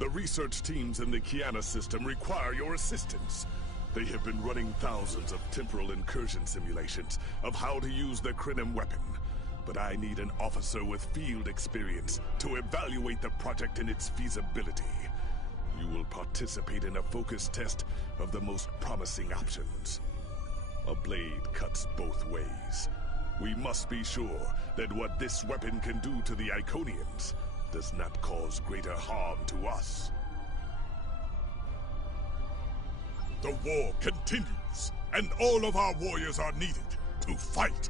The research teams in the Kiana system require your assistance. They have been running thousands of temporal incursion simulations of how to use the Krenim weapon. But I need an officer with field experience to evaluate the project and its feasibility. You will participate in a focus test of the most promising options. A blade cuts both ways. We must be sure that what this weapon can do to the Iconians does not cause greater harm to us. The war continues, and all of our warriors are needed to fight.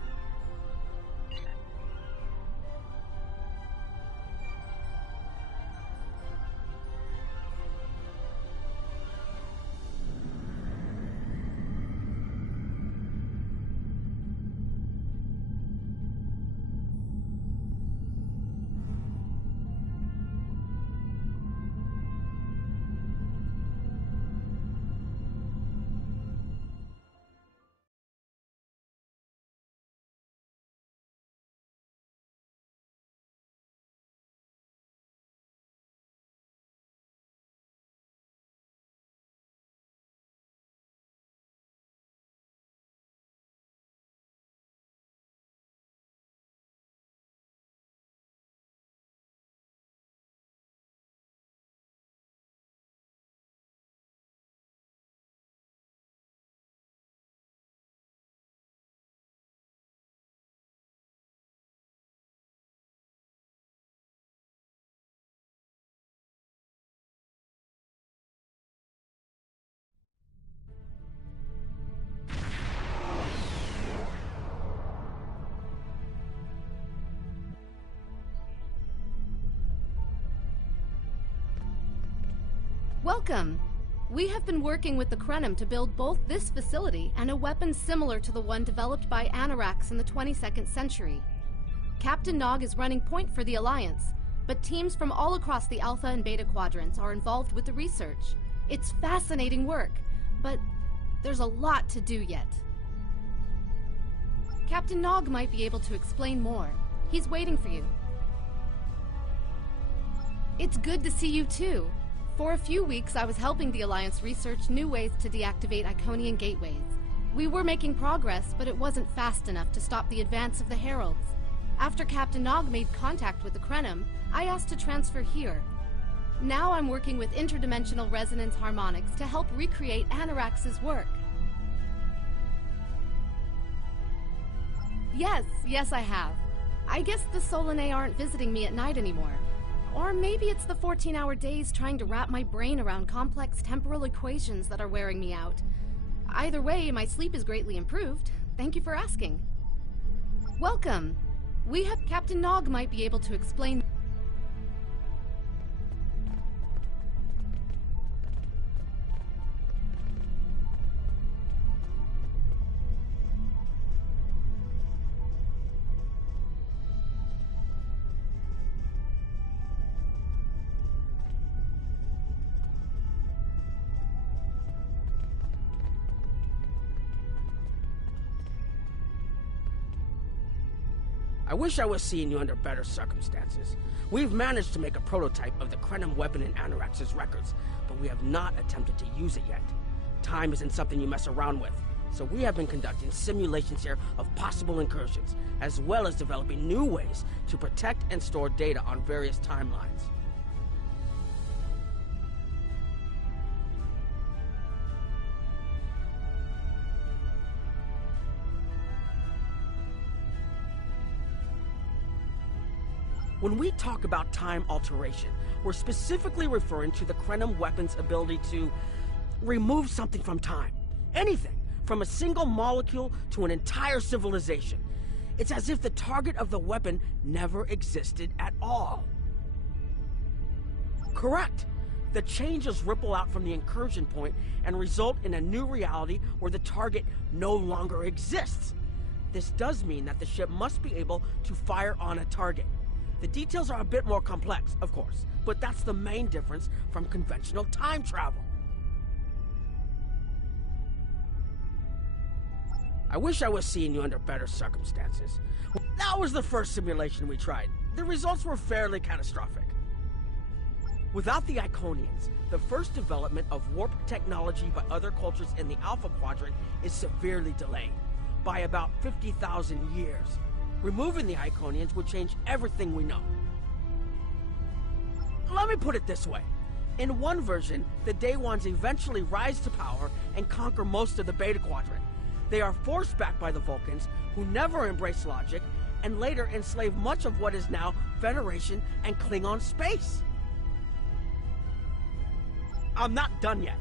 Welcome! We have been working with the Krenim to build both this facility and a weapon similar to the one developed by Anarax in the 22nd century. Captain Nog is running point for the Alliance, but teams from all across the Alpha and Beta quadrants are involved with the research. It's fascinating work, but there's a lot to do yet. Captain Nog might be able to explain more. He's waiting for you. It's good to see you too. For a few weeks, I was helping the Alliance research new ways to deactivate Iconian gateways. We were making progress, but it wasn't fast enough to stop the advance of the Heralds. After Captain Nog made contact with the Krenim, I asked to transfer here. Now I'm working with interdimensional resonance harmonics to help recreate Anarax's work. Yes, I have. I guess the Solanae aren't visiting me at night anymore. Or maybe it's the 14-hour days trying to wrap my brain around complex temporal equations that are wearing me out. Either way, my sleep is greatly improved. Thank you for asking. Welcome! We have Captain Nog might be able to explain. I wish I was seeing you under better circumstances. We've managed to make a prototype of the Krenim weapon in Anarax's records, but we have not attempted to use it yet. Time isn't something you mess around with, so we have been conducting simulations here of possible incursions, as well as developing new ways to protect and store data on various timelines. When we talk about time alteration, we're specifically referring to the Krenim weapon's ability to remove something from time. Anything, from a single molecule to an entire civilization. It's as if the target of the weapon never existed at all. Correct. The changes ripple out from the incursion point and result in a new reality where the target no longer exists. This does mean that the ship must be able to fire on a target. The details are a bit more complex, of course, but that's the main difference from conventional time travel. I wish I was seeing you under better circumstances. That was the first simulation we tried. The results were fairly catastrophic. Without the Iconians, the first development of warp technology by other cultures in the Alpha Quadrant is severely delayed, by about 50,000 years. Removing the Iconians would change everything we know. Let me put it this way. In one version, the Day Ones eventually rise to power and conquer most of the Beta Quadrant. They are forced back by the Vulcans, who never embrace logic, and later enslave much of what is now Federation and Klingon space. I'm not done yet.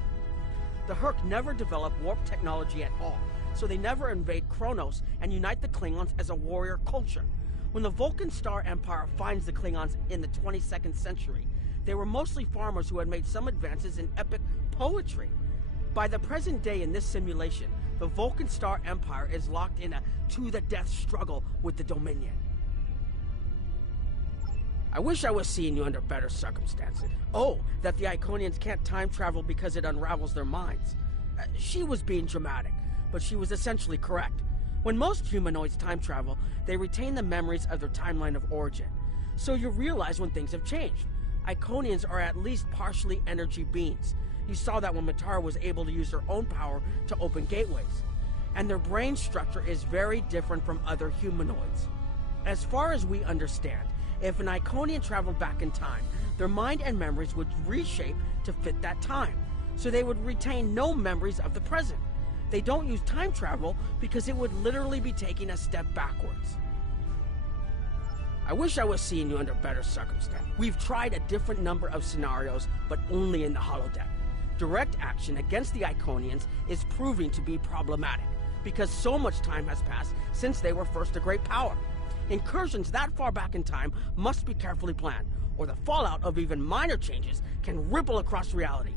The Herc never developed warp technology at all, so they never invade Kronos and unite the Klingons as a warrior culture. When the Vulcan Star Empire finds the Klingons in the 22nd century, they were mostly farmers who had made some advances in epic poetry. By the present day in this simulation, the Vulcan Star Empire is locked in a to-the-death struggle with the Dominion. I wish I was seeing you under better circumstances. Oh, that the Iconians can't time travel because it unravels their minds. She was being dramatic, but she was essentially correct. When most humanoids time travel, they retain the memories of their timeline of origin. So you realize when things have changed. Iconians are at least partially energy beings. You saw that when Matara was able to use her own power to open gateways. And their brain structure is very different from other humanoids. As far as we understand, if an Iconian traveled back in time, their mind and memories would reshape to fit that time, so they would retain no memories of the present. They don't use time travel because it would literally be taking a step backwards. I wish I was seeing you under better circumstances. We've tried a different number of scenarios, but only in the holodeck. Direct action against the Iconians is proving to be problematic, because so much time has passed since they were first a great power. Incursions that far back in time must be carefully planned, or the fallout of even minor changes can ripple across reality.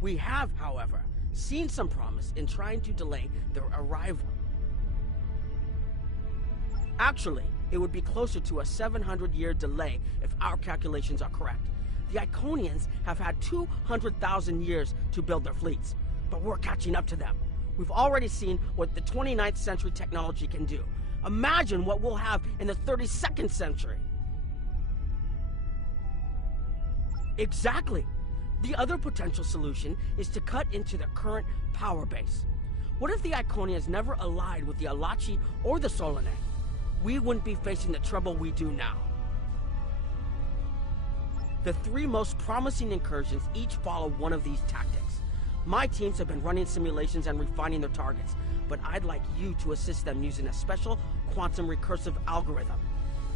We have, however, seen some promise in trying to delay their arrival. Actually, it would be closer to a 700-year delay if our calculations are correct. The Iconians have had 200,000 years to build their fleets, but we're catching up to them. We've already seen what the 29th century technology can do. Imagine what we'll have in the 32nd century. Exactly. The other potential solution is to cut into the current power base. What if the Iconians never allied with the Alachi or the Solanae? We wouldn't be facing the trouble we do now. The three most promising incursions each follow one of these tactics. My teams have been running simulations and refining their targets, but I'd like you to assist them using a special quantum recursive algorithm.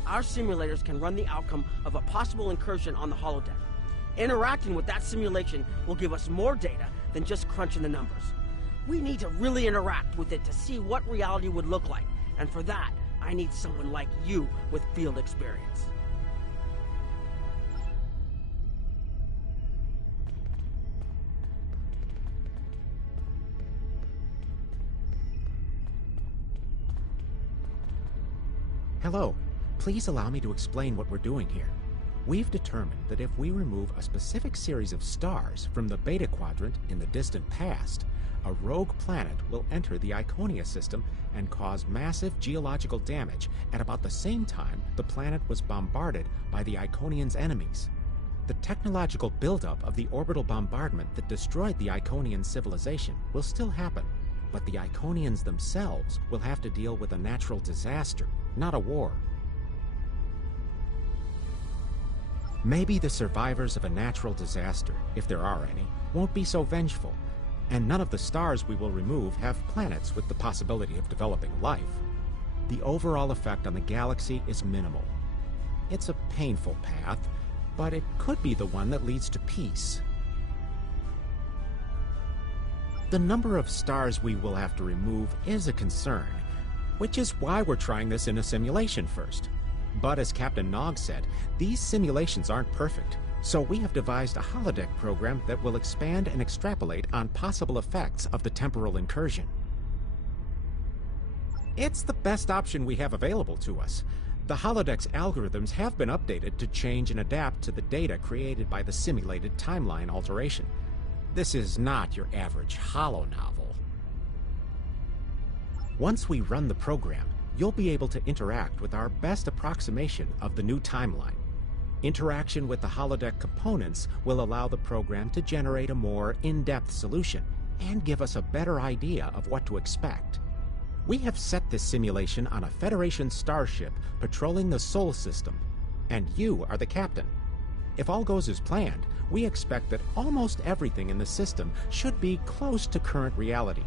Our simulators can run the outcome of a possible incursion on the holodeck. Interacting with that simulation will give us more data than just crunching the numbers. We need to really interact with it to see what reality would look like, and for that, I need someone like you with field experience. Hello. Please allow me to explain what we're doing here. We've determined that if we remove a specific series of stars from the Beta Quadrant in the distant past, a rogue planet will enter the Iconia system and cause massive geological damage at about the same time the planet was bombarded by the Iconians' enemies. The technological buildup of the orbital bombardment that destroyed the Iconian civilization will still happen, but the Iconians themselves will have to deal with a natural disaster, not a war. Maybe the survivors of a natural disaster, if there are any, won't be so vengeful, and none of the stars we will remove have planets with the possibility of developing life. The overall effect on the galaxy is minimal. It's a painful path, but it could be the one that leads to peace. The number of stars we will have to remove is a concern, which is why we're trying this in a simulation first. But as Captain Nog said, these simulations aren't perfect, so we have devised a holodeck program that will expand and extrapolate on possible effects of the temporal incursion. It's the best option we have available to us. The holodeck's algorithms have been updated to change and adapt to the data created by the simulated timeline alteration. This is not your average holo-novel. Once we run the program, you'll be able to interact with our best approximation of the new timeline. Interaction with the holodeck components will allow the program to generate a more in-depth solution and give us a better idea of what to expect. We have set this simulation on a Federation starship patrolling the Sol system, and you are the captain. If all goes as planned, we expect that almost everything in the system should be close to current reality.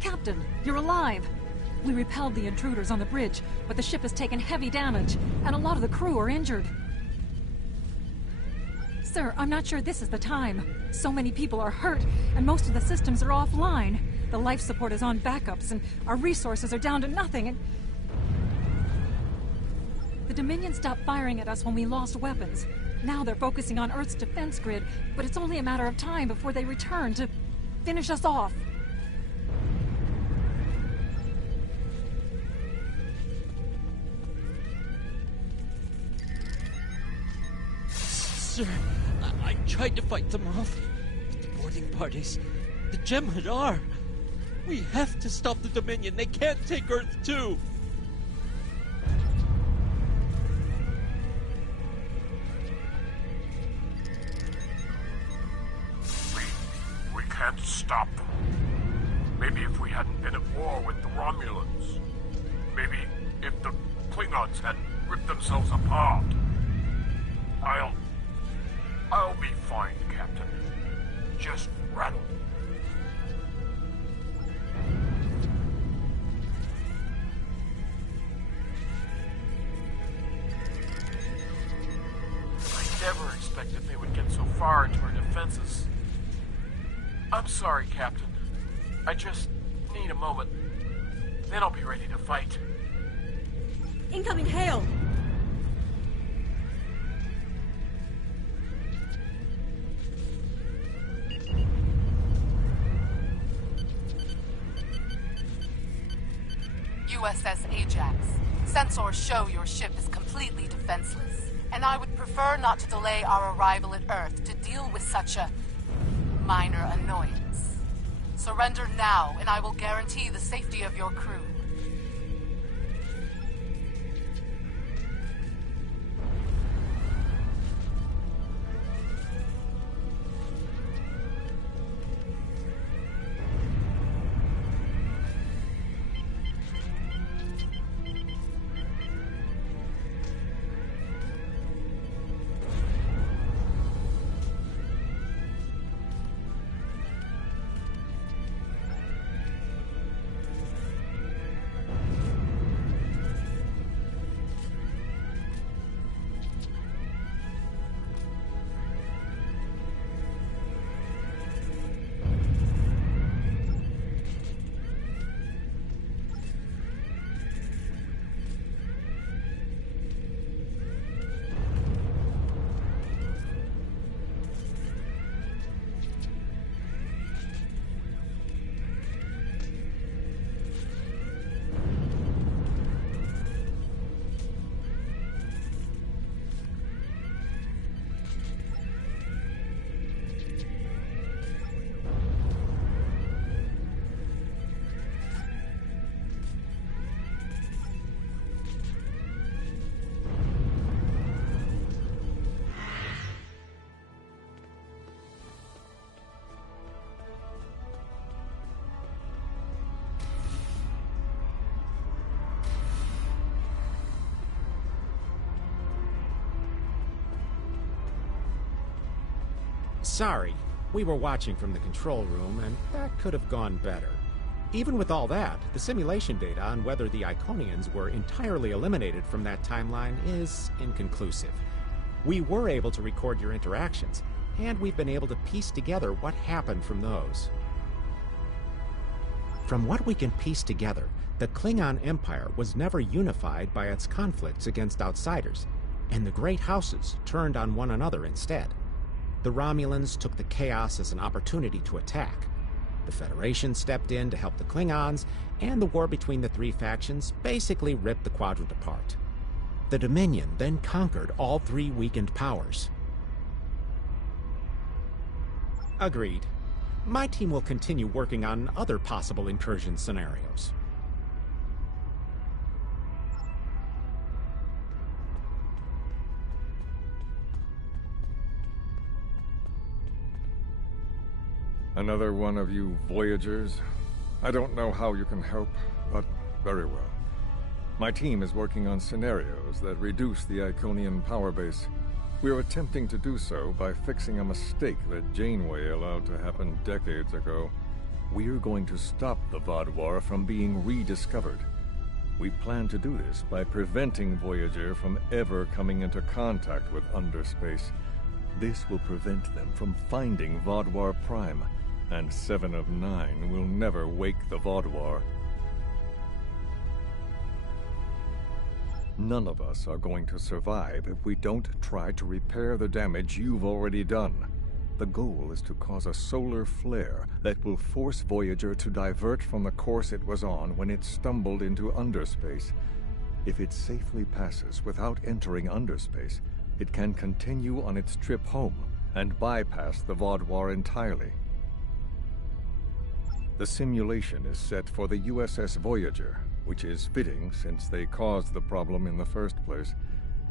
Captain, you're alive! We repelled the intruders on the bridge, but the ship has taken heavy damage, and a lot of the crew are injured. Sir, I'm not sure this is the time. So many people are hurt, and most of the systems are offline. The life support is on backups, and our resources are down to nothing, and... The Dominion stopped firing at us when we lost weapons. Now they're focusing on Earth's defense grid, but it's only a matter of time before they return to finish us off. Sir, I tried to fight them off, but the boarding parties, the Jem'Hadar, we have to stop the Dominion. They can't take Earth too. We can't stop them. Maybe if we hadn't been at war with the Romulans. Maybe if the Klingons hadn't ripped themselves apart. I'll be fine, Captain. Just rattle. I never expected they would get so far into our defenses. I'm sorry, Captain. I just need a moment. Then I'll be ready to fight. Incoming hail! USS Ajax. Sensors show your ship is completely defenseless, and I would prefer not to delay our arrival at Earth to deal with such a minor annoyance. Surrender now, and I will guarantee the safety of your crew. Sorry, we were watching from the control room, and that could have gone better. Even with all that, the simulation data on whether the Iconians were entirely eliminated from that timeline is inconclusive. We were able to record your interactions, and we've been able to piece together what happened from those. From what we can piece together, the Klingon Empire was never unified by its conflicts against outsiders, and the great houses turned on one another instead. The Romulans took the chaos as an opportunity to attack. The Federation stepped in to help the Klingons, and the war between the three factions basically ripped the quadrant apart. The Dominion then conquered all three weakened powers. Agreed. My team will continue working on other possible incursion scenarios. Another one of you Voyagers? I don't know how you can help, but very well. My team is working on scenarios that reduce the Iconian power base. We are attempting to do so by fixing a mistake that Janeway allowed to happen decades ago. We're going to stop the Vaadwaur from being rediscovered. We plan to do this by preventing Voyager from ever coming into contact with underspace. This will prevent them from finding Vaadwaur Prime, and 7 of 9 will never wake the Vaadwaur. None of us are going to survive if we don't try to repair the damage you've already done. The goal is to cause a solar flare that will force Voyager to divert from the course it was on when it stumbled into underspace. If it safely passes without entering underspace, it can continue on its trip home and bypass the Vaadwaur entirely. The simulation is set for the USS Voyager, which is fitting since they caused the problem in the first place.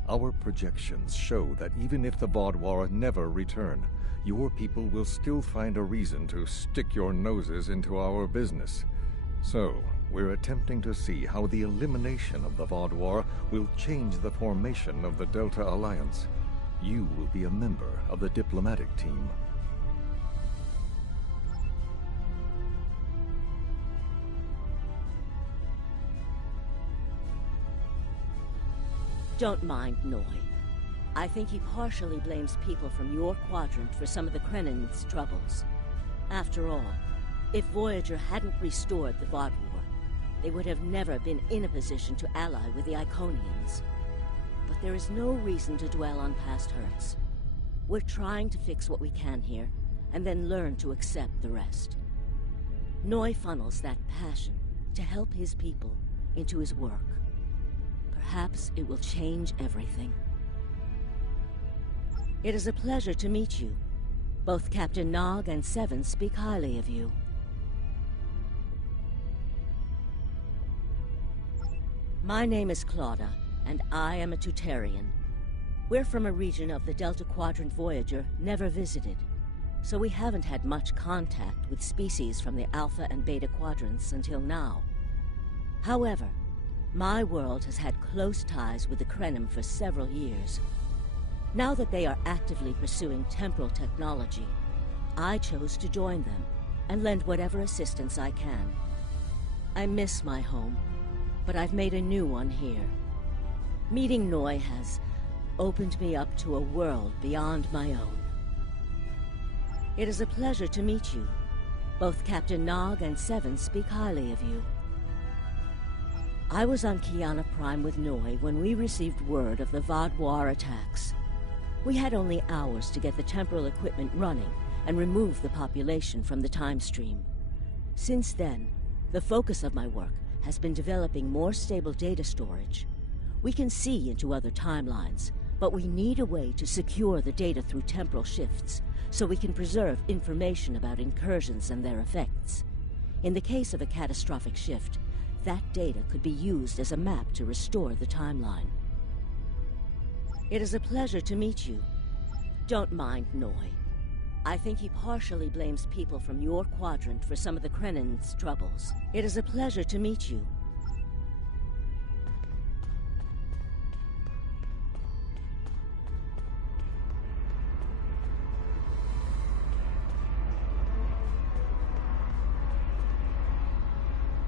Our projections show that even if the Vaadwaur never return, your people will still find a reason to stick your noses into our business. So, we're attempting to see how the elimination of the Vaadwaur will change the formation of the Delta Alliance. You will be a member of the diplomatic team. Don't mind Noi. I think he partially blames people from your quadrant for some of the Krennin's troubles. After all, if Voyager hadn't restored the Vaadwaur, they would have never been in a position to ally with the Iconians. But there is no reason to dwell on past hurts. We're trying to fix what we can here, and then learn to accept the rest. Noi funnels that passion to help his people into his work. Perhaps it will change everything. It is a pleasure to meet you. Both Captain Nog and Seven speak highly of you. My name is Claudia, and I am a Tutarian. We're from a region of the Delta Quadrant Voyager never visited, so we haven't had much contact with species from the Alpha and Beta Quadrants until now. However, my world has had close ties with the Krenim for several years. Now that they are actively pursuing temporal technology, I chose to join them and lend whatever assistance I can. I miss my home, but I've made a new one here. Meeting Noi has opened me up to a world beyond my own. It is a pleasure to meet you. Both Captain Nog and Seven speak highly of you. I was on Kiana Prime with Noi when we received word of the Vaadwaur attacks. We had only hours to get the temporal equipment running and remove the population from the time stream. Since then, the focus of my work has been developing more stable data storage. We can see into other timelines, but we need a way to secure the data through temporal shifts so we can preserve information about incursions and their effects. In the case of a catastrophic shift, that data could be used as a map to restore the timeline. It is a pleasure to meet you. Don't mind Noi. I think he partially blames people from your quadrant for some of the Krennin's troubles. It is a pleasure to meet you.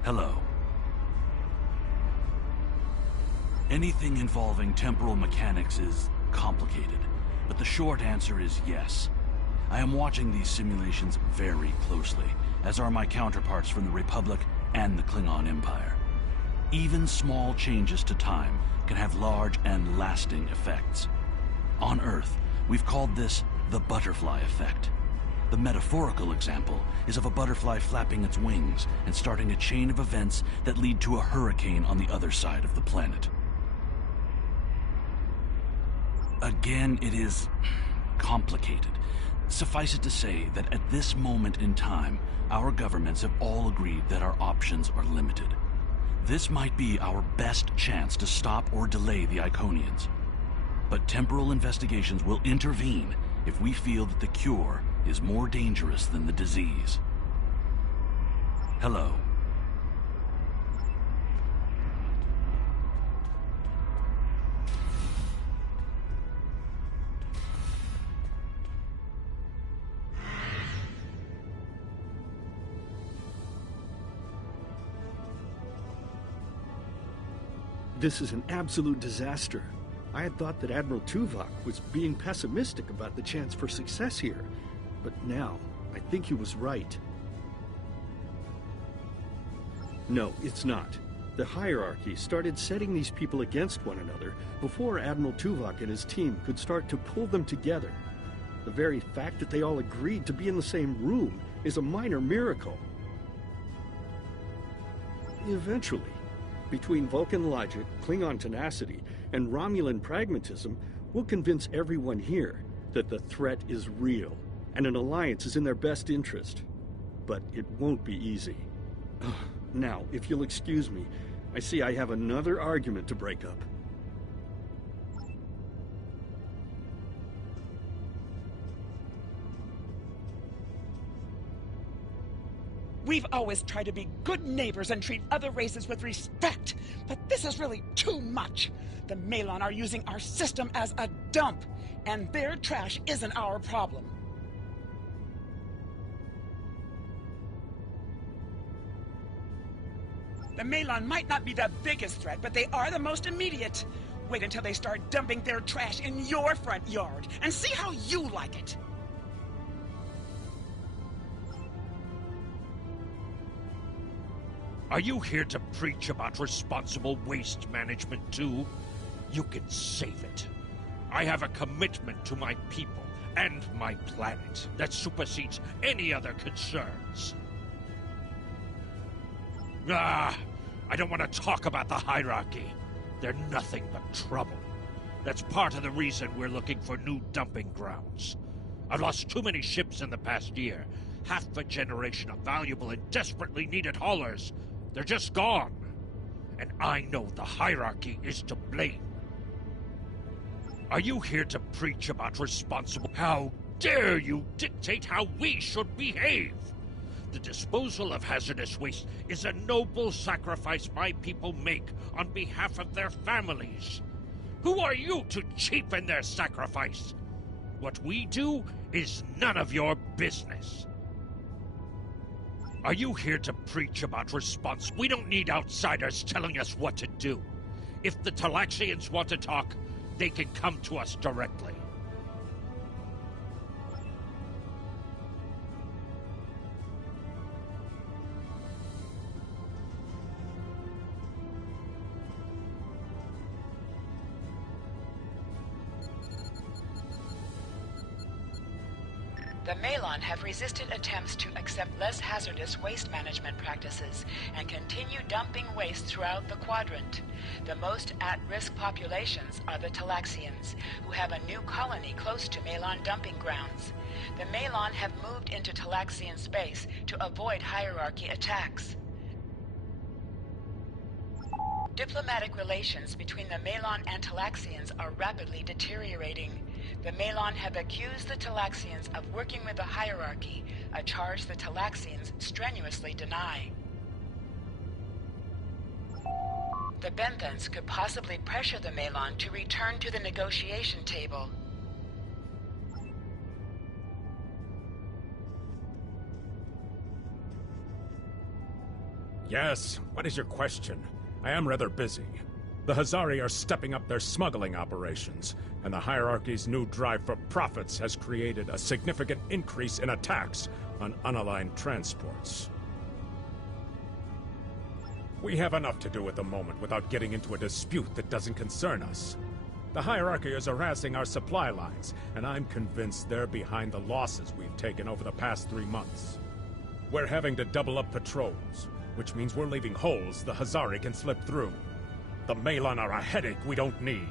Hello. Anything involving temporal mechanics is complicated, but the short answer is yes. I am watching these simulations very closely, as are my counterparts from the Republic and the Klingon Empire. Even small changes to time can have large and lasting effects. On Earth, we've called this the butterfly effect. The metaphorical example is of a butterfly flapping its wings and starting a chain of events that lead to a hurricane on the other side of the planet. Again, it is complicated. Suffice it to say that at this moment in time, our governments have all agreed that our options are limited. This might be our best chance to stop or delay the Iconians. But temporal investigations will intervene if we feel that the cure is more dangerous than the disease. Hello. This is an absolute disaster. I had thought that Admiral Tuvok was being pessimistic about the chance for success here, but now I think he was right. No, it's not. The hierarchy started setting these people against one another before Admiral Tuvok and his team could start to pull them together. The very fact that they all agreed to be in the same room is a minor miracle. Eventually, between Vulcan logic, Klingon tenacity, and Romulan pragmatism, we'll convince everyone here that the threat is real, and an alliance is in their best interest. But it won't be easy. Now, if you'll excuse me, I see I have another argument to break up. We've always tried to be good neighbors and treat other races with respect, but this is really too much. The Malon are using our system as a dump, and their trash isn't our problem. The Malon might not be the biggest threat, but they are the most immediate. Wait until they start dumping their trash in your front yard, and see how you like it. Are you here to preach about responsible waste management too? You can save it. I have a commitment to my people and my planet that supersedes any other concerns. I don't want to talk about the hierarchy. They're nothing but trouble. That's part of the reason we're looking for new dumping grounds. I've lost too many ships in the past year. Half a generation of valuable and desperately needed haulers. They're just gone. And I know the hierarchy is to blame. Are you here to preach about responsible... How dare you dictate how we should behave? The disposal of hazardous waste is a noble sacrifice my people make on behalf of their families. Who are you to cheapen their sacrifice? What we do is none of your business. Are you here to preach about response? We don't need outsiders telling us what to do. If the Talaxians want to talk, they can come to us directly. The Malon have resisted attempts to accept less hazardous waste management practices and continue dumping waste throughout the quadrant. The most at-risk populations are the Talaxians, who have a new colony close to Malon dumping grounds. The Malon have moved into Talaxian space to avoid hierarchy attacks. Diplomatic relations between the Malon and Talaxians are rapidly deteriorating. The Malon have accused the Talaxians of working with the hierarchy, a charge the Talaxians strenuously deny. The Benthans could possibly pressure the Malon to return to the negotiation table. Yes, what is your question? I am rather busy. The Hazari are stepping up their smuggling operations, and the hierarchy's new drive for profits has created a significant increase in attacks on unaligned transports. We have enough to do at the moment without getting into a dispute that doesn't concern us. The hierarchy is harassing our supply lines, and I'm convinced they're behind the losses we've taken over the past 3 months. We're having to double up patrols, which means we're leaving holes the Hazari can slip through. The Malon are a headache we don't need.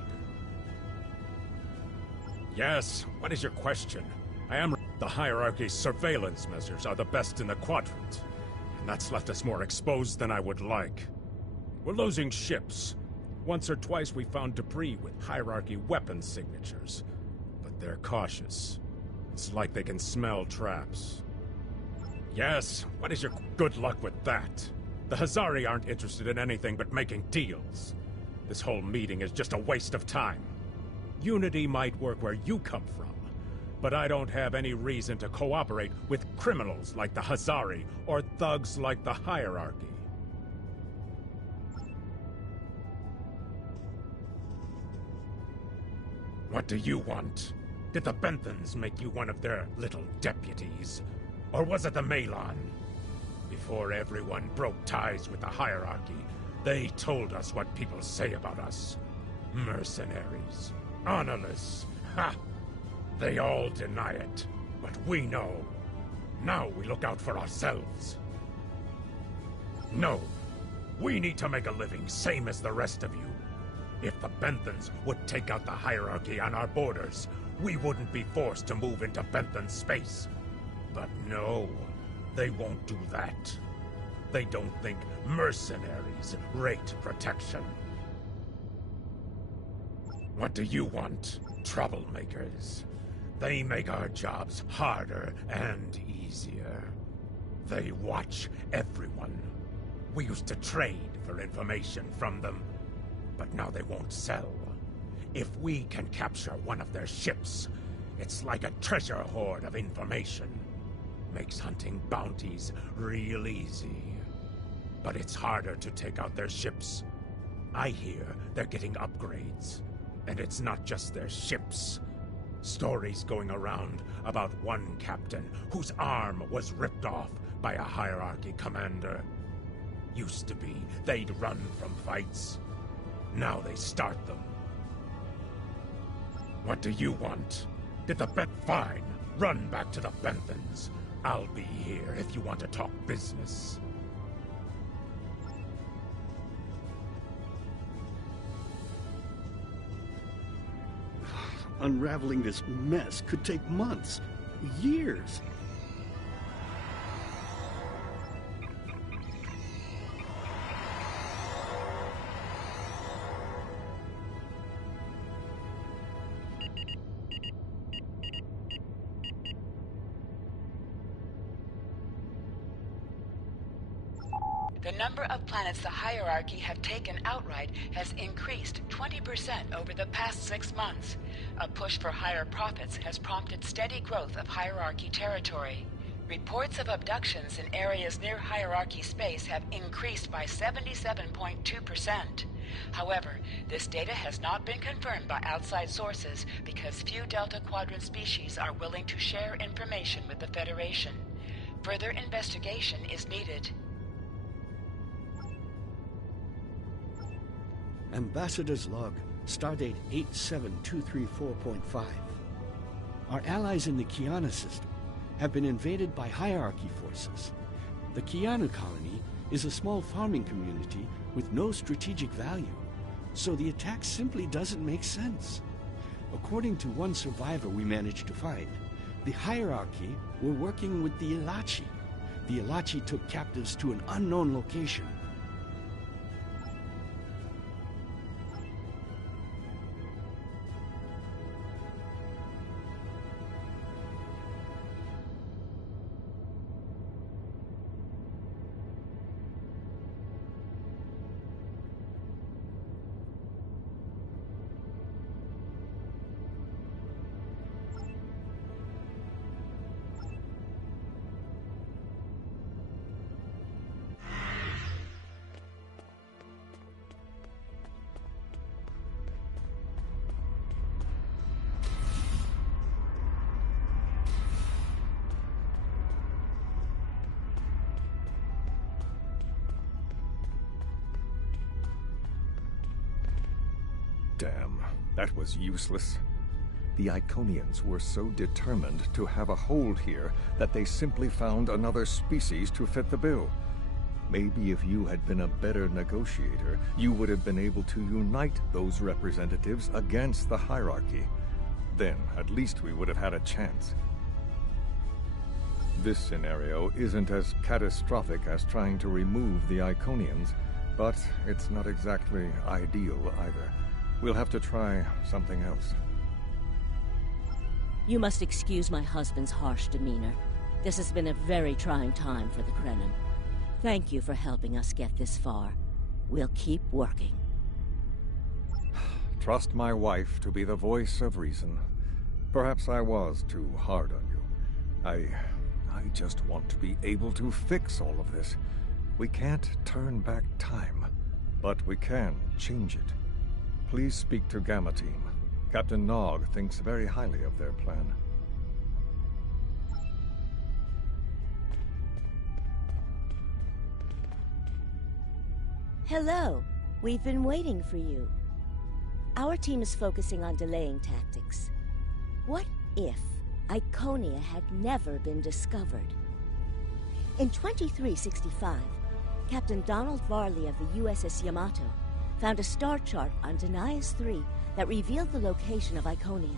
Yes, what is your question? The hierarchy's surveillance measures are the best in the Quadrant, and that's left us more exposed than I would like. We're losing ships. Once or twice we found debris with hierarchy weapon signatures, but they're cautious. It's like they can smell traps. Yes, what is your... Good luck with that. The Hazari aren't interested in anything but making deals. This whole meeting is just a waste of time. Unity might work where you come from, but I don't have any reason to cooperate with criminals like the Hazari or thugs like the hierarchy. What do you want? Did the Benthans make you one of their little deputies? Or was it the Malon? Before everyone broke ties with the hierarchy, they told us what people say about us. Mercenaries. Honorless. Ha! They all deny it, but we know. Now we look out for ourselves. No. We need to make a living, same as the rest of you. If the Benthans would take out the hierarchy on our borders, we wouldn't be forced to move into Benthan space. But no, they won't do that. They don't think mercenaries rate protection. What do you want? Troublemakers. They make our jobs harder and easier. They watch everyone. We used to trade for information from them, but now they won't sell. If we can capture one of their ships, it's like a treasure hoard of information. Makes hunting bounties real easy. But it's harder to take out their ships. I hear they're getting upgrades. And it's not just their ships. Stories going around about one captain whose arm was ripped off by a hierarchy commander. Used to be they'd run from fights. Now they start them. What do you want? Did the Fine. Run back to the Benthans. I'll be here if you want to talk business. Unraveling this mess could take months, years. The number of planets the hierarchy have taken outright has increased 20% over the past 6 months. A push for higher profits has prompted steady growth of hierarchy territory. Reports of abductions in areas near hierarchy space have increased by 77.2%. However, this data has not been confirmed by outside sources because few Delta Quadrant species are willing to share information with the Federation. Further investigation is needed. Ambassador's log, stardate 87234.5. Our allies in the Kiana system have been invaded by hierarchy forces. The Kiana colony is a small farming community with no strategic value, so the attack simply doesn't make sense. According to one survivor we managed to find, the hierarchy were working with the Ilachi. The Ilachi took captives to an unknown location. That was useless. The Iconians were so determined to have a hold here that they simply found another species to fit the bill. Maybe if you had been a better negotiator, you would have been able to unite those representatives against the hierarchy. Then, at least we would have had a chance. This scenario isn't as catastrophic as trying to remove the Iconians, but it's not exactly ideal either. We'll have to try something else. You must excuse my husband's harsh demeanor. This has been a very trying time for the Krenim. Thank you for helping us get this far. We'll keep working. Trust my wife to be the voice of reason. Perhaps I was too hard on you. I just want to be able to fix all of this. We can't turn back time, but we can change it. Please speak to Gamma Team. Captain Nog thinks very highly of their plan. Hello. We've been waiting for you. Our team is focusing on delaying tactics. What if Iconia had never been discovered? In 2365, Captain Donald Varley of the USS Yamato found a star chart on Denias 3 that revealed the location of Iconia.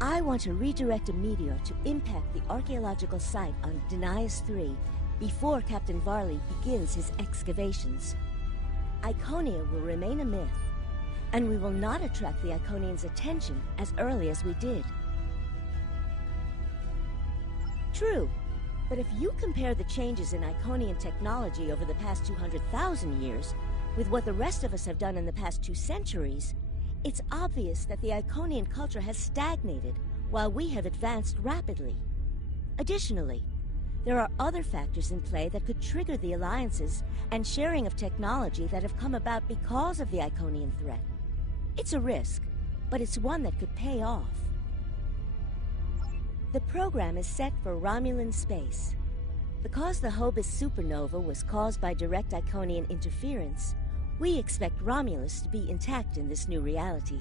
I want to redirect a meteor to impact the archaeological site on Denias 3 before Captain Varley begins his excavations. Iconia will remain a myth, and we will not attract the Iconians' attention as early as we did. True, but if you compare the changes in Iconian technology over the past 200,000 years with what the rest of us have done in the past 2 centuries, it's obvious that the Iconian culture has stagnated while we have advanced rapidly. Additionally, there are other factors in play that could trigger the alliances and sharing of technology that have come about because of the Iconian threat. It's a risk, but it's one that could pay off. The program is set for Romulan space. Because the Hobus supernova was caused by direct Iconian interference, we expect Romulus to be intact in this new reality.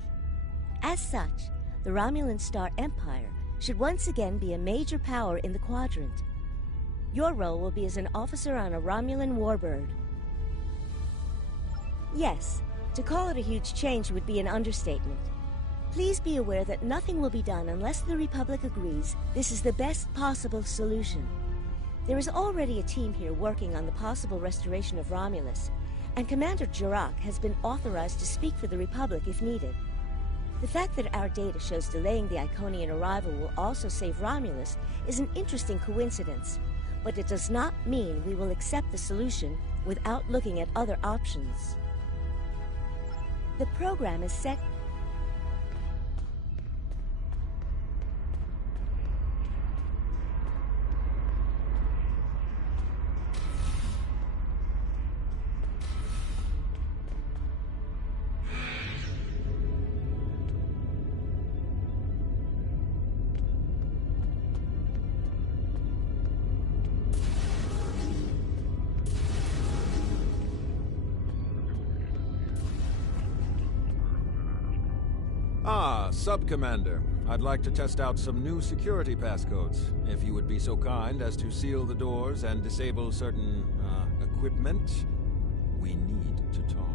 As such, the Romulan Star Empire should once again be a major power in the quadrant. Your role will be as an officer on a Romulan warbird. Yes, to call it a huge change would be an understatement. Please be aware that nothing will be done unless the Republic agrees this is the best possible solution. There is already a team here working on the possible restoration of Romulus, and Commander Jirak has been authorized to speak for the Republic if needed. The fact that our data shows delaying the Iconian arrival will also save Romulus is an interesting coincidence, but it does not mean we will accept the solution without looking at other options. The program is set. Sub-Commander, I'd like to test out some new security passcodes. If you would be so kind as to seal the doors and disable certain, equipment, we need to talk.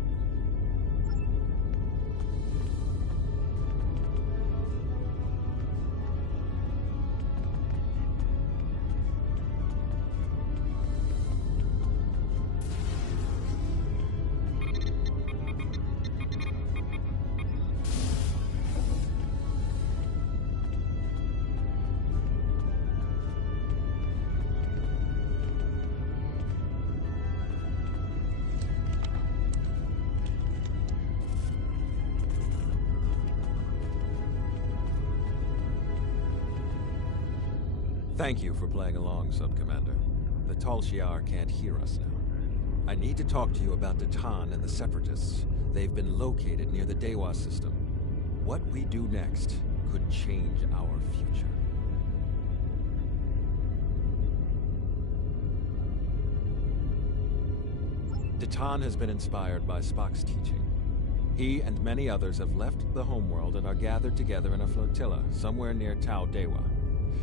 Thank you for playing along, Sub-Commander. The Tal Shiar can't hear us now. I need to talk to you about Datan and the Separatists. They've been located near the Dewa system. What we do next could change our future. Datan has been inspired by Spock's teaching. He and many others have left the homeworld and are gathered together in a flotilla somewhere near Tau Dewa.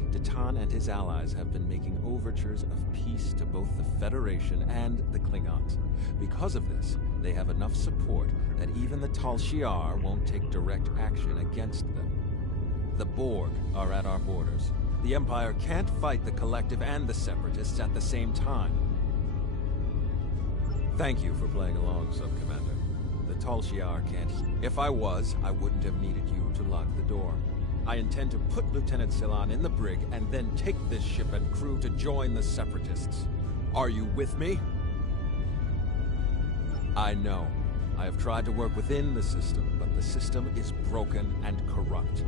Datan and his allies have been making overtures of peace to both the Federation and the Klingons. Because of this, they have enough support that even the Tal Shiar won't take direct action against them. The Borg are at our borders. The Empire can't fight the Collective and the Separatists at the same time. Thank you for playing along, Sub-Commander. The Tal Shiar can't... If I was, I wouldn't have needed you to lock the door. I intend to put Lieutenant Silan in the brig and then take this ship and crew to join the Separatists. Are you with me? I know. I have tried to work within the system, but the system is broken and corrupt.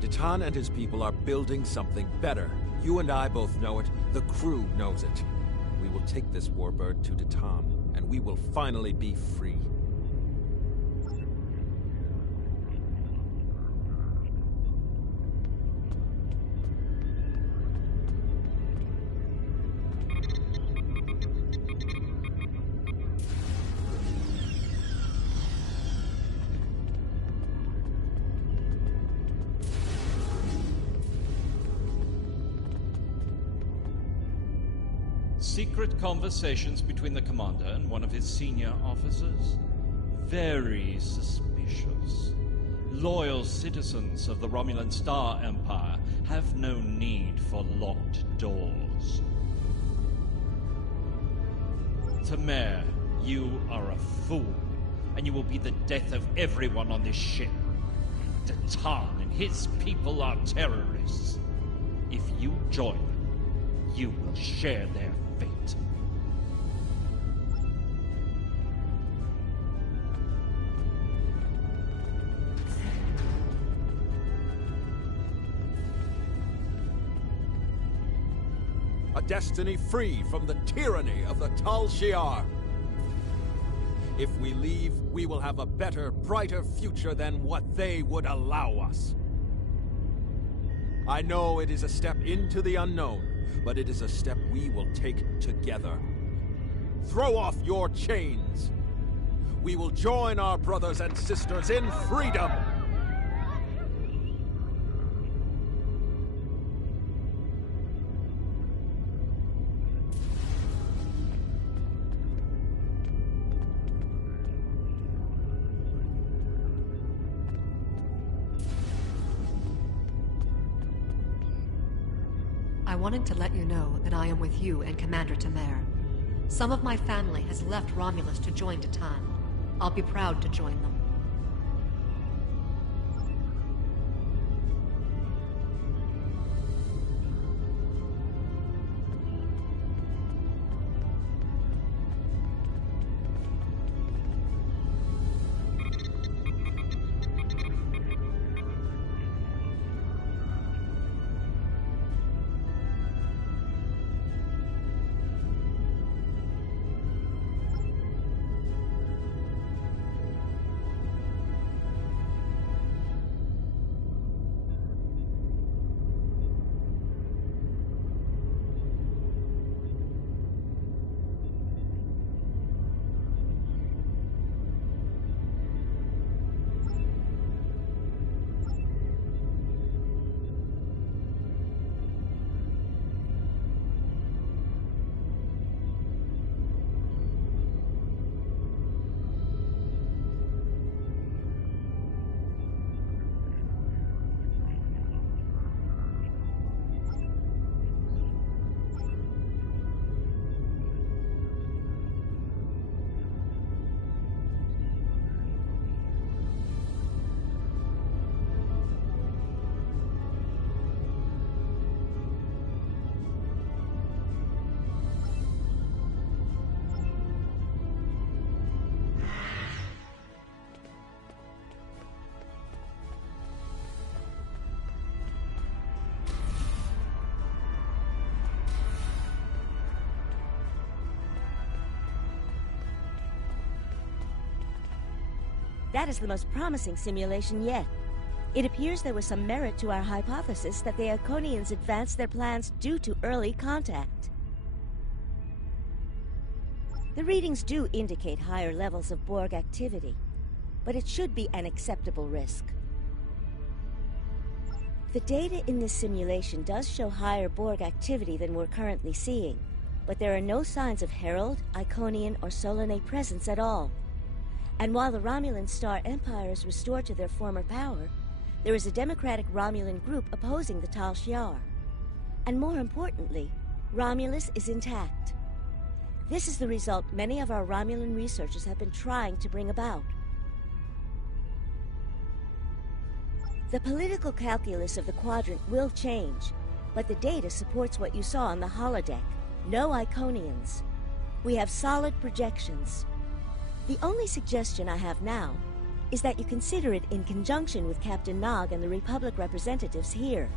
Datan and his people are building something better. You and I both know it. The crew knows it. We will take this warbird to Datan, and we will finally be free. Secret conversations between the commander and one of his senior officers? Very suspicious. Loyal citizens of the Romulan Star Empire have no need for locked doors. Tamer, you are a fool, and you will be the death of everyone on this ship. Datan and his people are terrorists. If you join them, you will share their fate. A destiny free from the tyranny of the Tal Shiar. If we leave, we will have a better, brighter future than what they would allow us. I know it is a step into the unknown, but it is a step we will take together. Throw off your chains. We will join our brothers and sisters in freedom. I wanted to let you know that I am with you and Commander Tamer. Some of my family has left Romulus to join Datan. I'll be proud to join them. That is the most promising simulation yet. It appears there was some merit to our hypothesis that the Iconians advanced their plans due to early contact. The readings do indicate higher levels of Borg activity, but it should be an acceptable risk. The data in this simulation does show higher Borg activity than we're currently seeing, but there are no signs of Herald, Iconian, or Solanae presence at all. And while the Romulan Star Empire is restored to their former power, there is a democratic Romulan group opposing the Tal Shiar. And more importantly, Romulus is intact. This is the result many of our Romulan researchers have been trying to bring about. The political calculus of the Quadrant will change, but the data supports what you saw on the holodeck. No Iconians. We have solid projections. The only suggestion I have now is that you consider it in conjunction with Captain Nog and the Republic representatives here.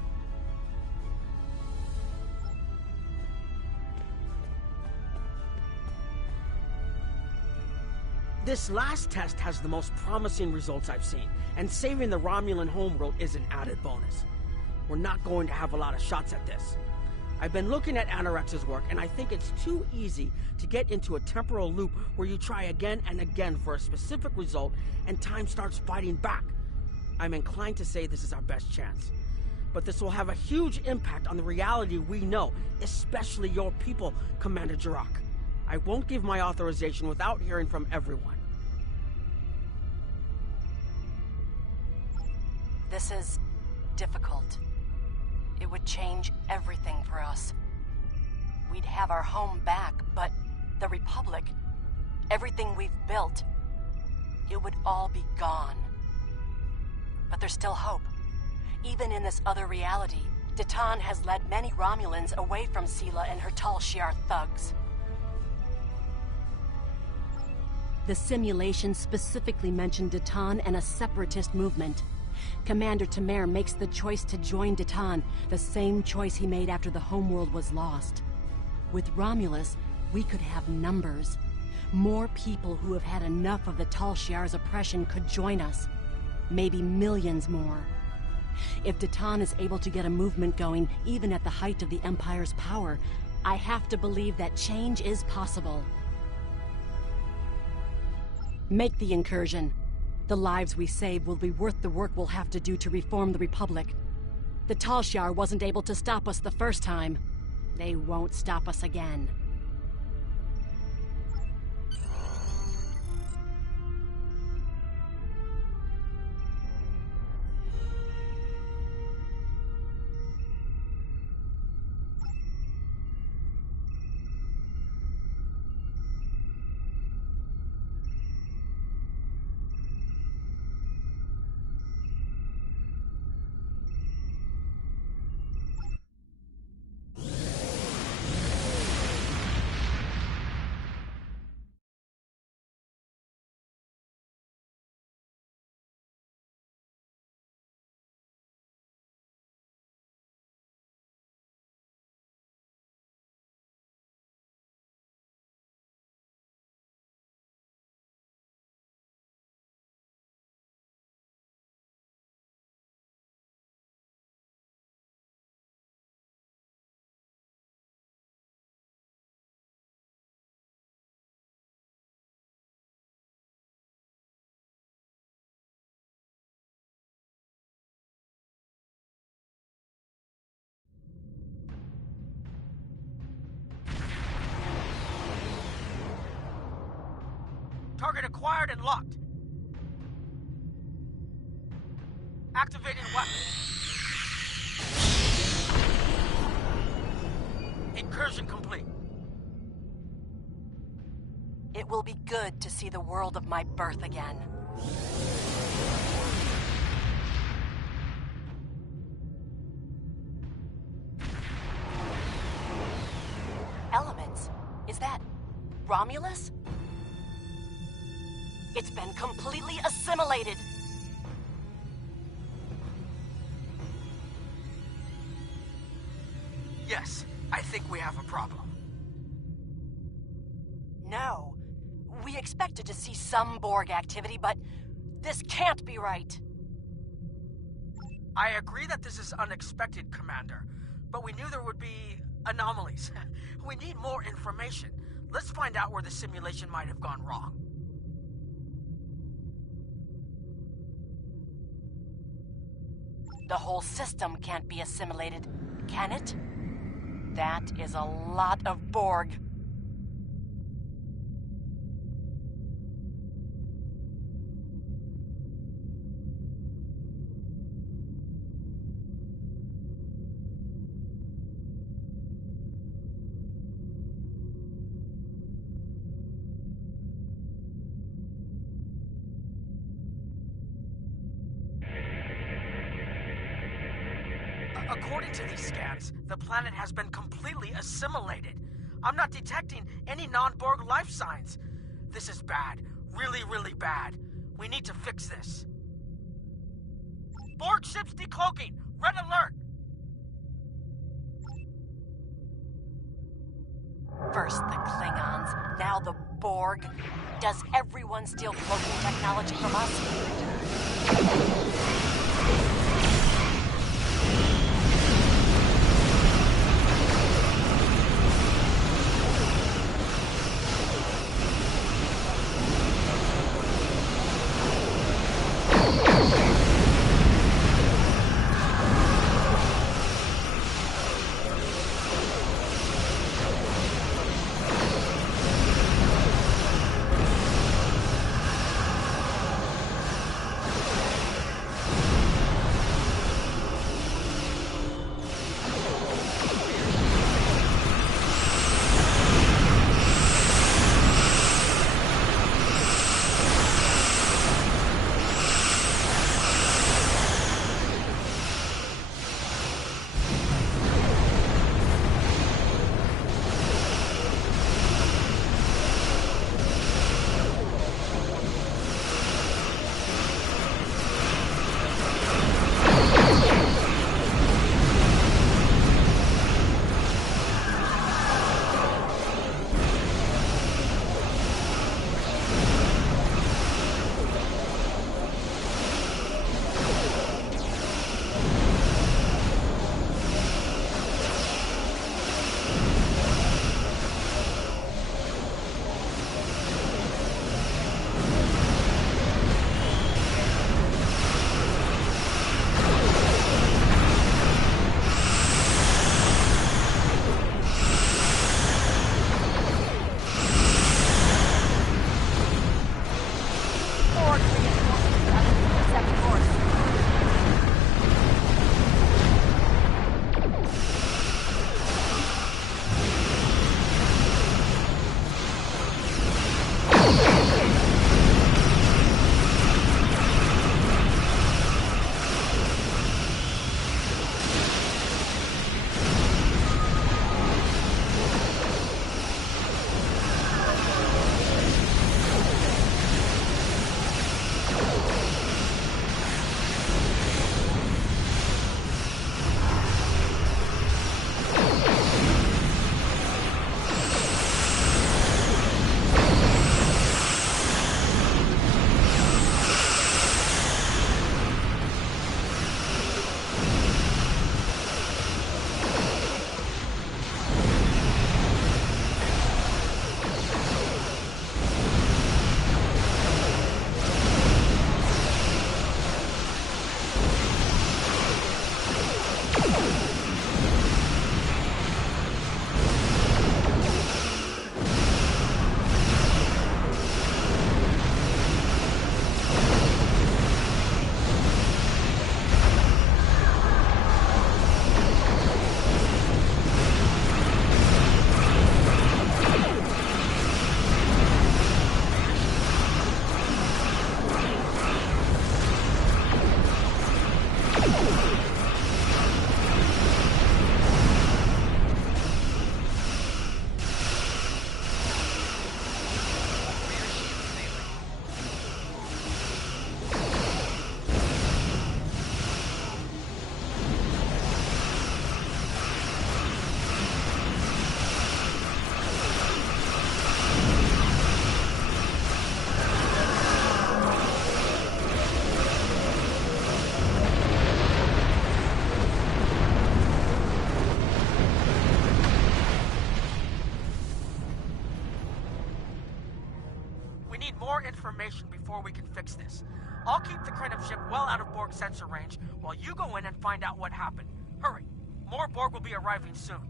This last test has the most promising results I've seen, and saving the Romulan homeworld is an added bonus. We're not going to have a lot of shots at this. I've been looking at Anorex's work, and I think it's too easy to get into a temporal loop where you try again and again for a specific result, and time starts fighting back. I'm inclined to say this is our best chance. But this will have a huge impact on the reality we know, especially your people, Commander Jirok. I won't give my authorization without hearing from everyone. This is difficult. It would change everything for us. We'd have our home back, but the Republic, everything we've built, it would all be gone. But there's still hope. Even in this other reality, Datan has led many Romulans away from Sela and her Tal Shiar thugs. The simulation specifically mentioned Datan and a separatist movement. Commander Tamer makes the choice to join Datan, the same choice he made after the homeworld was lost. With Romulus, we could have numbers. More people who have had enough of the Tal Shiar's oppression could join us. Maybe millions more. If Datan is able to get a movement going, even at the height of the Empire's power, I have to believe that change is possible. Make the incursion. The lives we save will be worth the work we'll have to do to reform the Republic. The Tal Shiar wasn't able to stop us the first time. They won't stop us again. Target acquired and locked. Activating weapon. Incursion complete. It will be good to see the world of my birth again. Elements? Is that Romulus? It's been completely assimilated. Yes, I think we have a problem. No. We expected to see some Borg activity, but this can't be right. I agree that this is unexpected, Commander, but we knew there would be anomalies. We need more information. Let's find out where the simulation might have gone wrong. The whole system can't be assimilated, can it? That is a lot of Borg. According to these scans, the planet has been completely assimilated. I'm not detecting any non-Borg life signs. This is bad. Really, really bad. We need to fix this. Borg ships decloaking! Red alert! First the Klingons, now the Borg. Does everyone steal cloaking technology from us? before we can fix this. I'll keep the Krenim ship well out of Borg sensor range while you go in and find out what happened. Hurry. More Borg will be arriving soon.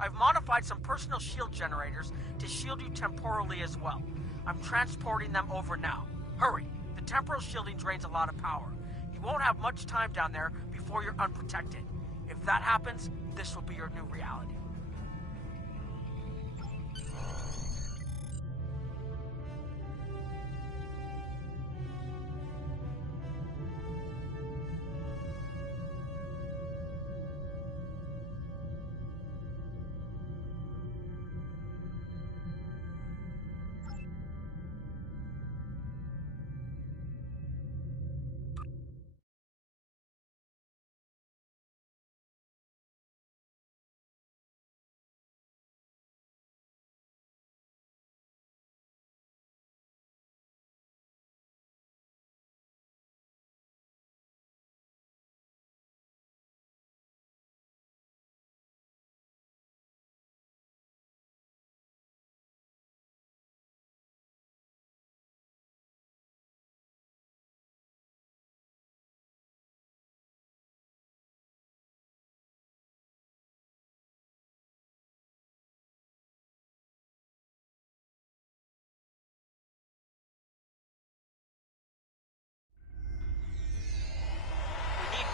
I've modified some personal shield generators to shield you temporally as well. I'm transporting them over now. Hurry. The temporal shielding drains a lot of power. You won't have much time down there before you're unprotected. If that happens, this will be your new reality.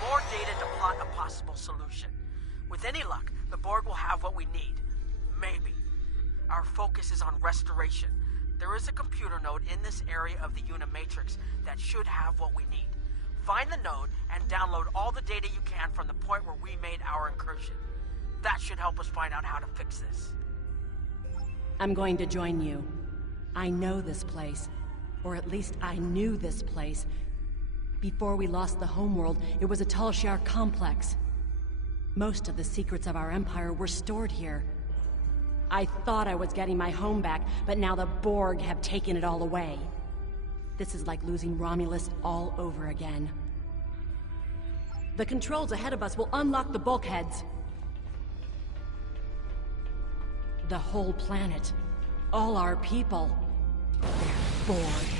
More data to plot a possible solution. With any luck, the Borg will have what we need. Maybe. Our focus is on restoration. There is a computer node in this area of the Unimatrix that should have what we need. Find the node and download all the data you can from the point where we made our incursion. That should help us find out how to fix this. I'm going to join you. I know this place. Or at least I knew this place. Before we lost the homeworld, it was a Tal Shiar complex. Most of the secrets of our empire were stored here. I thought I was getting my home back, but now the Borg have taken it all away. This is like losing Romulus all over again. The controls ahead of us will unlock the bulkheads. The whole planet. All our people. They're Borg.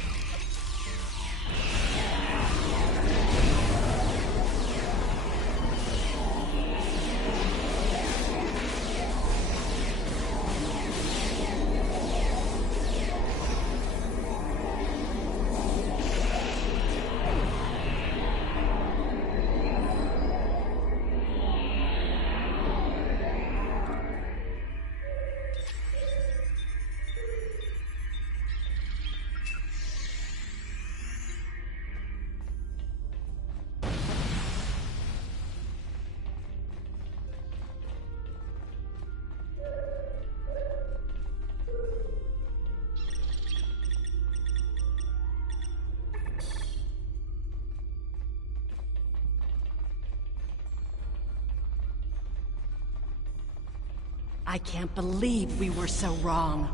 I can't believe we were so wrong.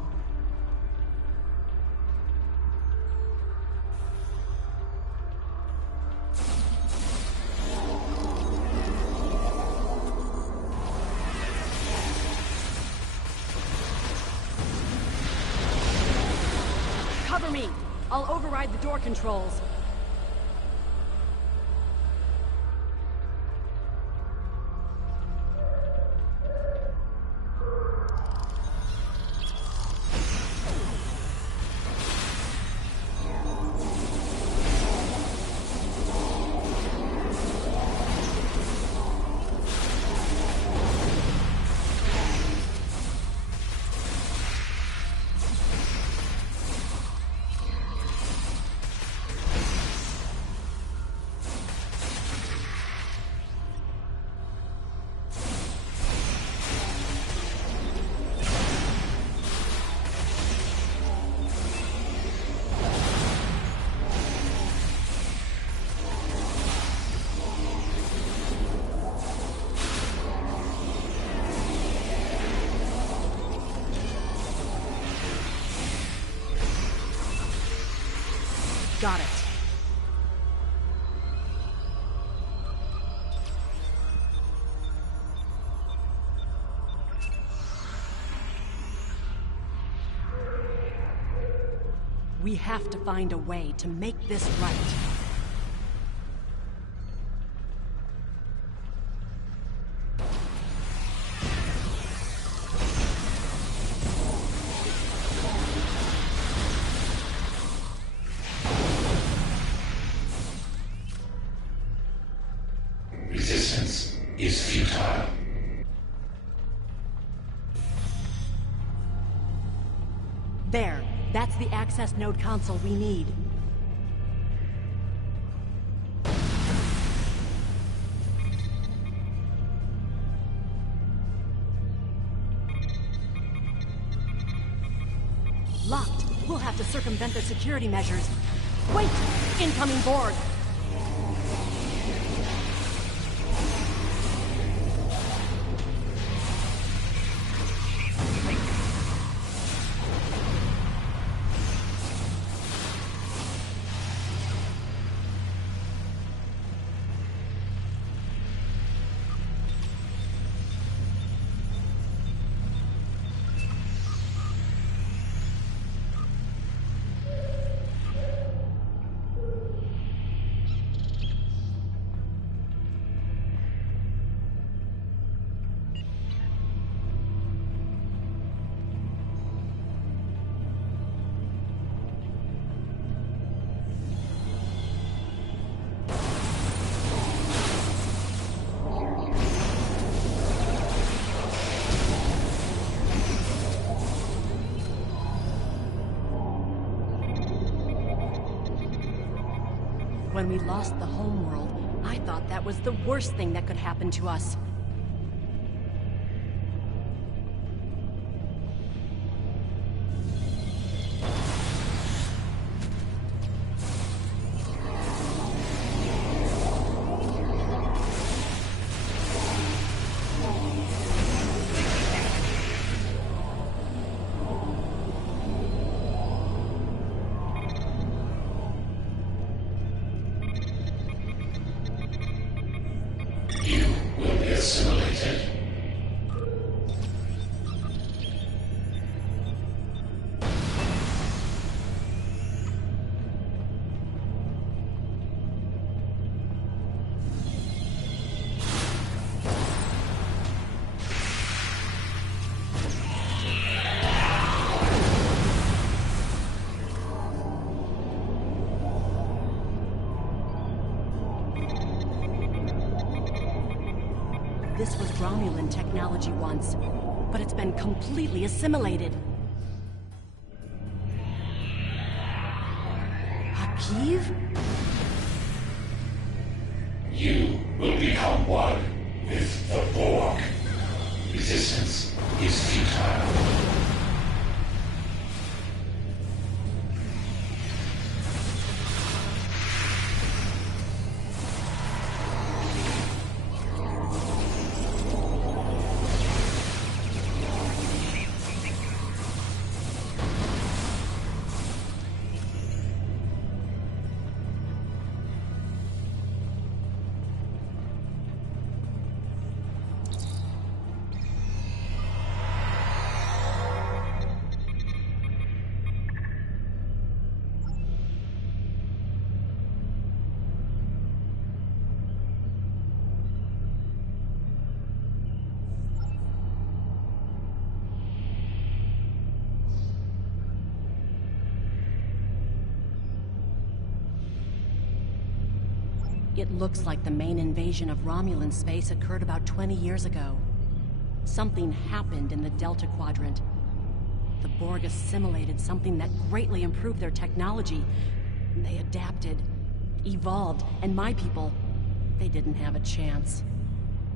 Cover me! I'll override the door controls. Got it. We We have to find a way to make this right. Resistance is futile. There. That's the access node console we need. Locked. We'll have to circumvent their security measures. Wait! Incoming Borg! When we lost the homeworld, I thought that was the worst thing that could happen to us. Assimilated. This was Romulan technology once, but it's been completely assimilated. Hakiv? You will become one with the Borg. Resistance is futile. It looks like the main invasion of Romulan space occurred about 20 years ago. Something happened in the Delta Quadrant. The Borg assimilated something that greatly improved their technology. They adapted, evolved, and my people, they didn't have a chance.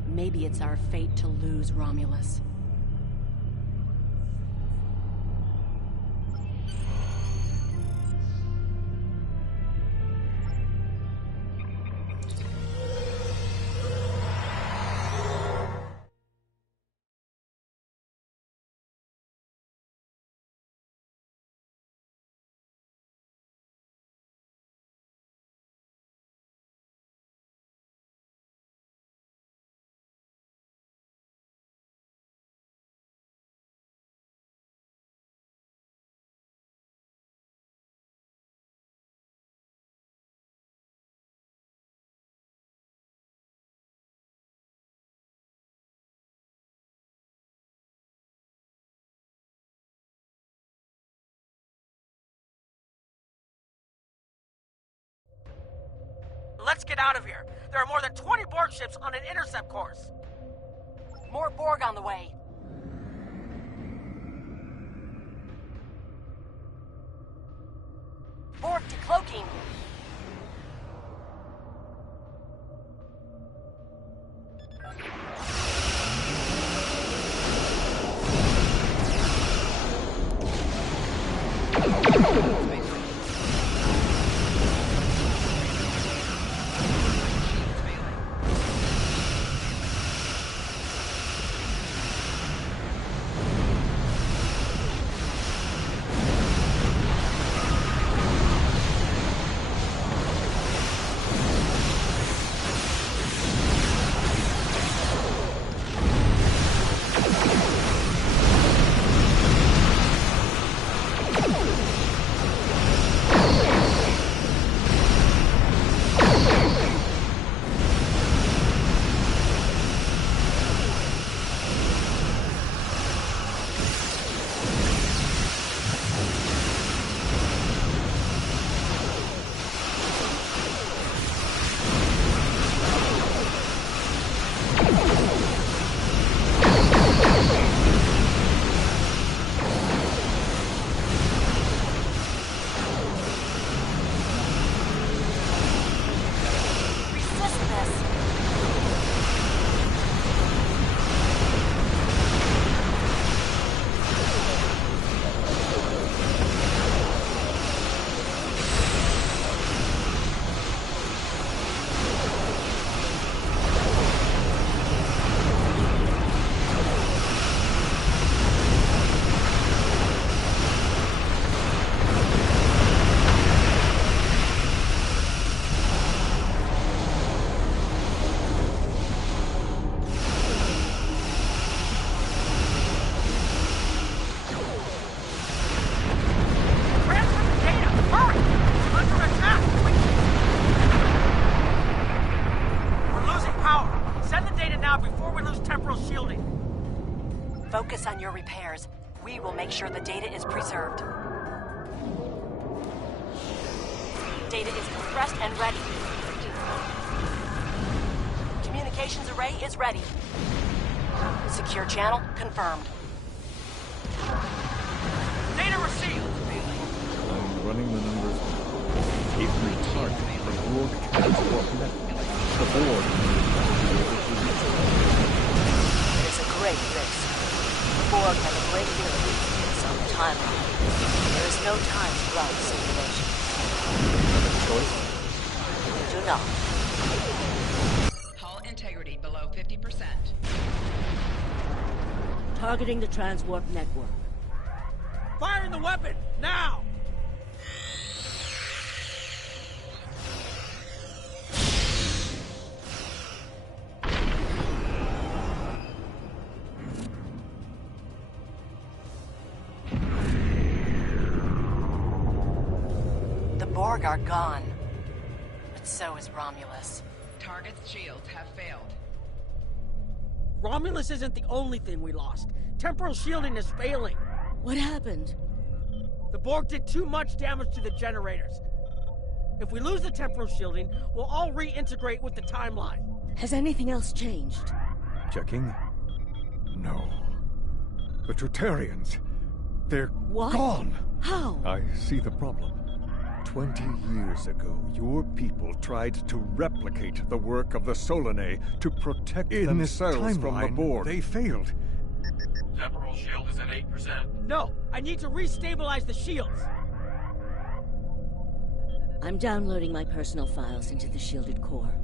Maybe it's our fate to lose Romulus. let's get out of here. There are more than 20 Borg ships on an intercept course. More Borg on the way. Borg decloaking. Focus on your repairs. We will make sure the data is preserved. Data is compressed and ready. Communications array is ready. Secure channel confirmed. Data received! I'm running the numbers. If we target the Borg transport network, the Borg it is a great risk. The Borg have a great deal of influence on the timeline. There is no time to run simulations. Another choice? We do not. Hull integrity below 50%. Targeting the transwarp network. Firing the weapon! Now! The Borg are gone. But so is Romulus. Target's shields have failed. Romulus isn't the only thing we lost. Temporal shielding is failing. What happened? The Borg did too much damage to the generators. If we lose the temporal shielding, we'll all reintegrate with the timeline. Has anything else changed? Checking? No. The Tutarians. They're gone. How? I see the problem. 20 years ago, your people tried to replicate the work of the Solanae to protect themselves from the Borg. They failed. Temporal shield is at 8%. No, I need to restabilize the shields. I'm downloading my personal files into the shielded core.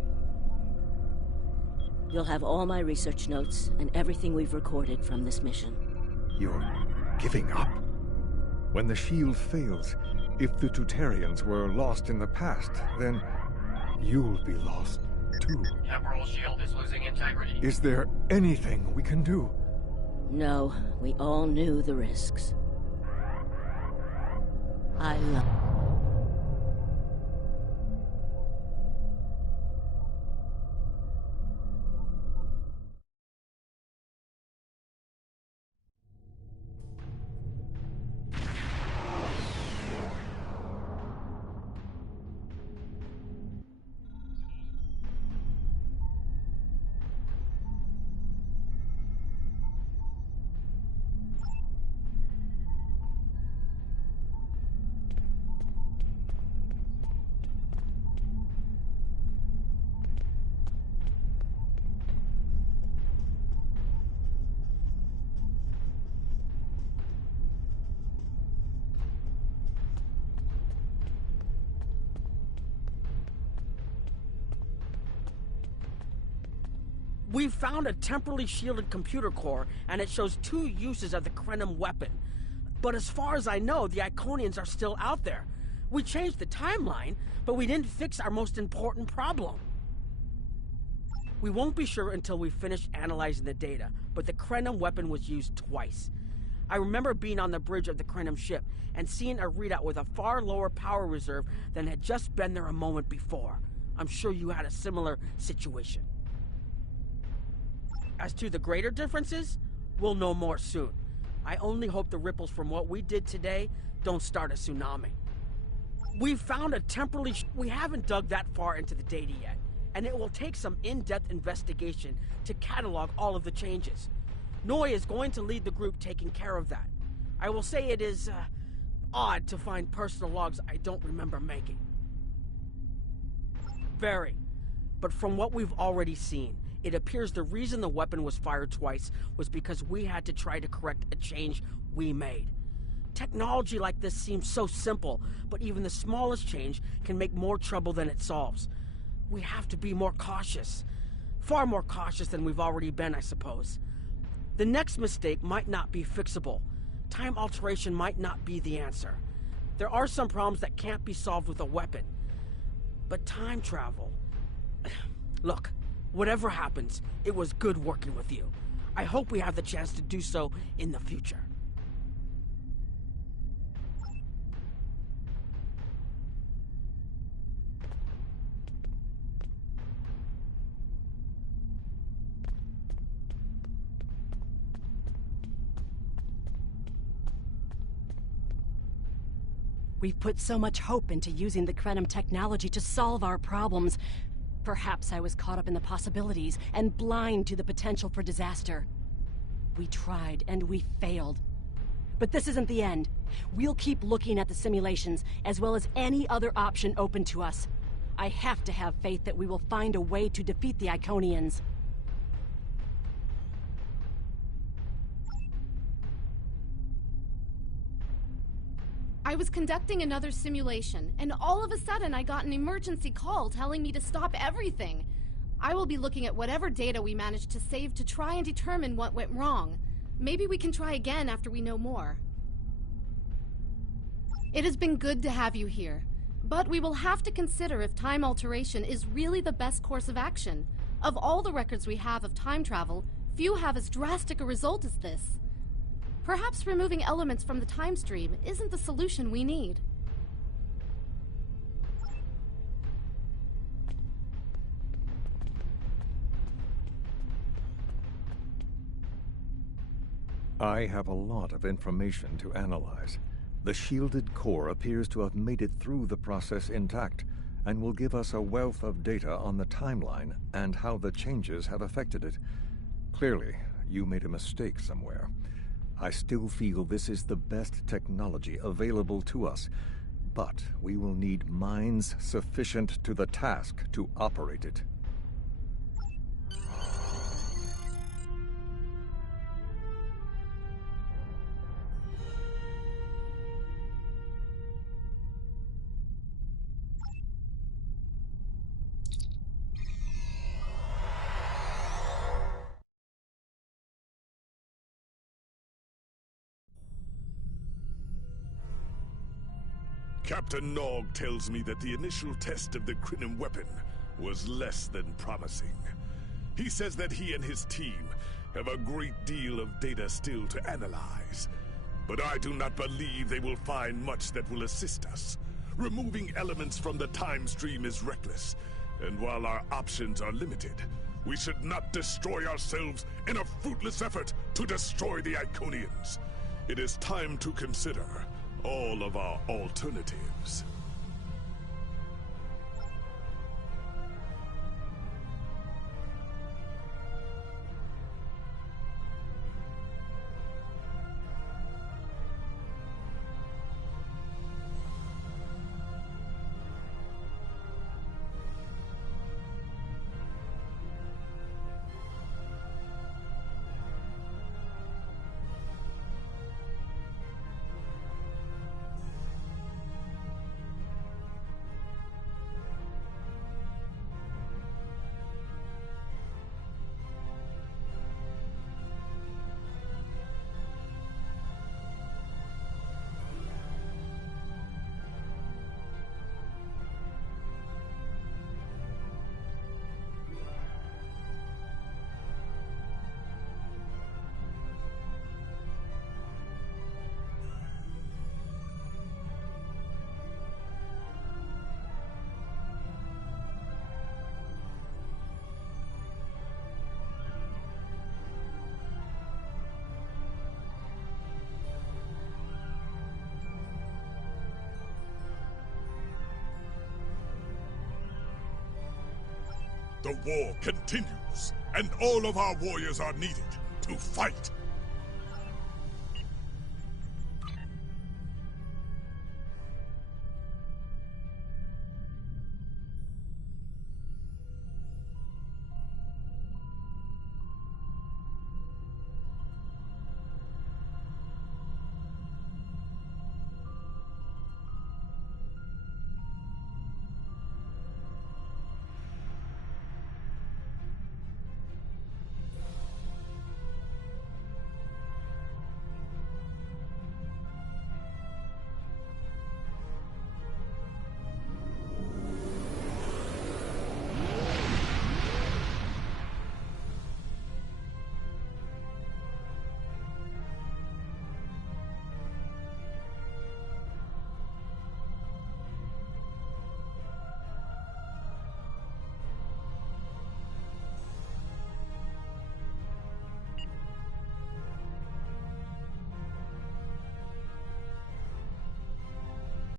You'll have all my research notes and everything we've recorded from this mission. You're giving up? When the shield fails, if the Tutarians were lost in the past, then you'll be lost too. Temporal shield is losing integrity. Is there anything we can do? No, we all knew the risks. I love... We found a temporally shielded computer core, and it shows 2 uses of the Krenim weapon. But as far as I know, the Iconians are still out there. We changed the timeline, but we didn't fix our most important problem. We won't be sure until we finish analyzing the data, but the Krenim weapon was used twice. I remember being on the bridge of the Krenim ship and seeing a readout with a far lower power reserve than had just been there a moment before. I'm sure you had a similar situation. As to the greater differences, we'll know more soon. I only hope the ripples from what we did today don't start a tsunami. We found a temporally... We haven't dug that far into the data yet, and it will take some in-depth investigation to catalog all of the changes. Noi is going to lead the group taking care of that. I will say it is, odd to find personal logs I don't remember making. Very. But from what we've already seen, it appears the reason the weapon was fired twice was because we had to try to correct a change we made. Technology like this seems so simple, but even the smallest change can make more trouble than it solves. We have to be more cautious. Far more cautious than we've already been, I suppose. The next mistake might not be fixable. Time alteration might not be the answer. There are some problems that can't be solved with a weapon. But time travel... Look, whatever happens, it was good working with you. I hope we have the chance to do so in the future. We've put so much hope into using the Krenim technology to solve our problems. Perhaps I was caught up in the possibilities and blind to the potential for disaster. We tried and we failed. But this isn't the end. We'll keep looking at the simulations, as well as any other option open to us. I have to have faith that we will find a way to defeat the Iconians. I was conducting another simulation, and all of a sudden I got an emergency call telling me to stop everything. I will be looking at whatever data we managed to save to try and determine what went wrong. Maybe we can try again after we know more. It has been good to have you here, but we will have to consider if time alteration is really the best course of action. Of all the records we have of time travel, few have as drastic a result as this. Perhaps removing elements from the time stream isn't the solution we need. I have a lot of information to analyze. The shielded core appears to have made it through the process intact, and will give us a wealth of data on the timeline and how the changes have affected it. Clearly, you made a mistake somewhere. I still feel this is the best technology available to us, but we will need minds sufficient to the task to operate it. Captain Nog tells me that the initial test of the Krenim weapon was less than promising. He says that he and his team have a great deal of data still to analyze. But I do not believe they will find much that will assist us. Removing elements from the time stream is reckless, and while our options are limited, we should not destroy ourselves in a fruitless effort to destroy the Iconians. It is time to consider all of our alternatives. The war continues, and all of our warriors are needed to fight